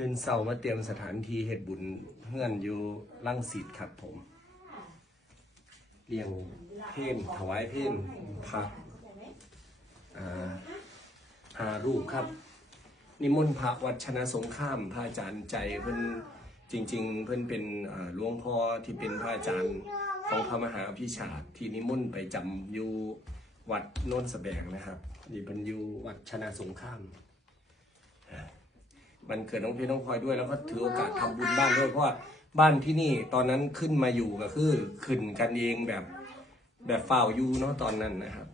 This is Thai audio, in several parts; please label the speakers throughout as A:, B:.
A: ตื่นเช้ามาเตรียมสถานที่เฮ็ดบุญเฮือนอยู่ลังสิตครับผม เลี้ยงเพลถวายเพลพระอ่าหารูปครับ นิมนต์พระวัดชนะสงครามพระอาจารย์ใจเพิ่อนจริง ๆ เพิ่อนเป็นหลวงพ่อที่เป็นพระอาจารย์ของพระมหาพิชาติที่นิมนต์ไปจำอยู่วัดโน้นสแบงนะครับนี่เป็นอยู่วัดชนะสงคราม มันเกิดน้องเพชรน้องพลอยด้วย แล้วก็ถือโอกาสทำบุญบ้านด้วยเพราะว่าบ้านที่นี่ตอนนั้นขึ้นมาอยู่ก็คือขึ้นกันเองแบบแบบฝ่าวอยูเนาะตอนนั้นนะครับ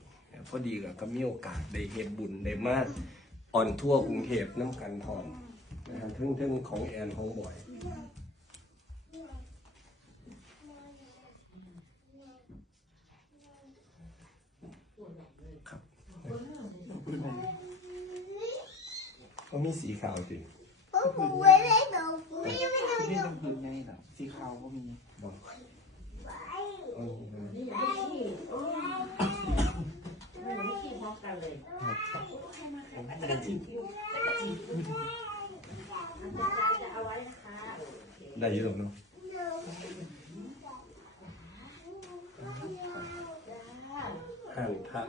A: พอดีก็ก็มีโอกาสได้เฮ็ดบุญได้มากอ่อนทั่วกรุงเทพน้ำกันทองนะครับทึ่งทึ่งของแอนของบ่อยครับเขามีสีขาวจริง
B: นี่ต้องพื้นไงล่ะสีขาวก็มี
A: บอกเอา
B: แต่กระจิบ
A: ได้เยอะเนาะห่างพระ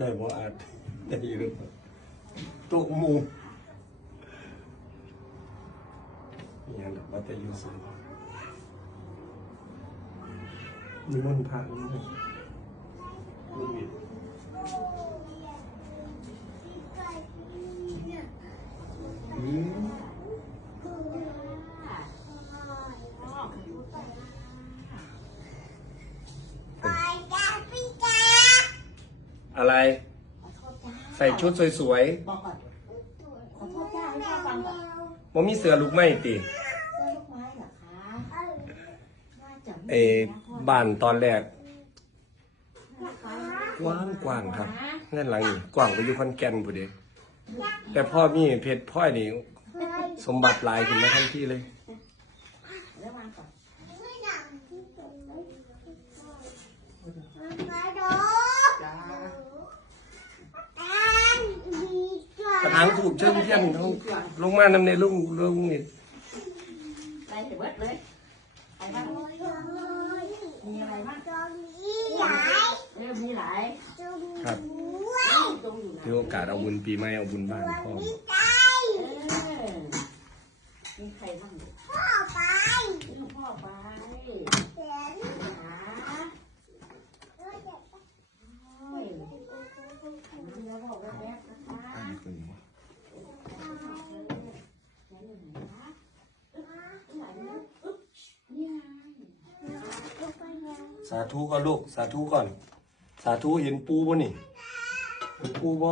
A: ได้บ่อาจได้เยอะตกหมูอย่างแบบว่าแต่อยู่สูงมีมันต์พระนี่เลยลูกบิดอืม อะไร ใส่ชุดสวย
C: บอกก่อนขอโทษย่าให้พ่อฟังก่อน
A: ๆมันมีเสือลูกไม้ติ
C: เสื้อลูกไม้เหรอคะน่าจะ
A: เออบ้านตอนแรก
C: นะคะ
A: กว้างกว้างๆครับเงื่อนหลังนี่กว้างไปอยู่คอนแก่นผู้เดียวแต่พ่อมีเพชรพ่อยนี่สมบัติหลายขึ้นมาทันทีเลย
C: เดี๋ยววางก่อน
B: จ้าก
A: ระถางถูกเชิงเทียนต้องลงมานำในลุงลุงนี่
C: ไปเถอะเบิดเลยไปบ้างมีอะไรบ้างเออมีหลาย
A: ครับ
C: ตรงอยู่นะ
A: ถือโอกาสเอาบุญปีใหม่เอาบุญบ้านพ่อ
C: เออมีใครบ้างเนี่ยมีหลวงพ่อไปหาโอ้ยน้ำแล้วบอกแว๊บๆนะคะ
A: สาธุก่อนลูก สาธุก่อน สาธุเห็นปูบ่นี่ เห็นปูบ่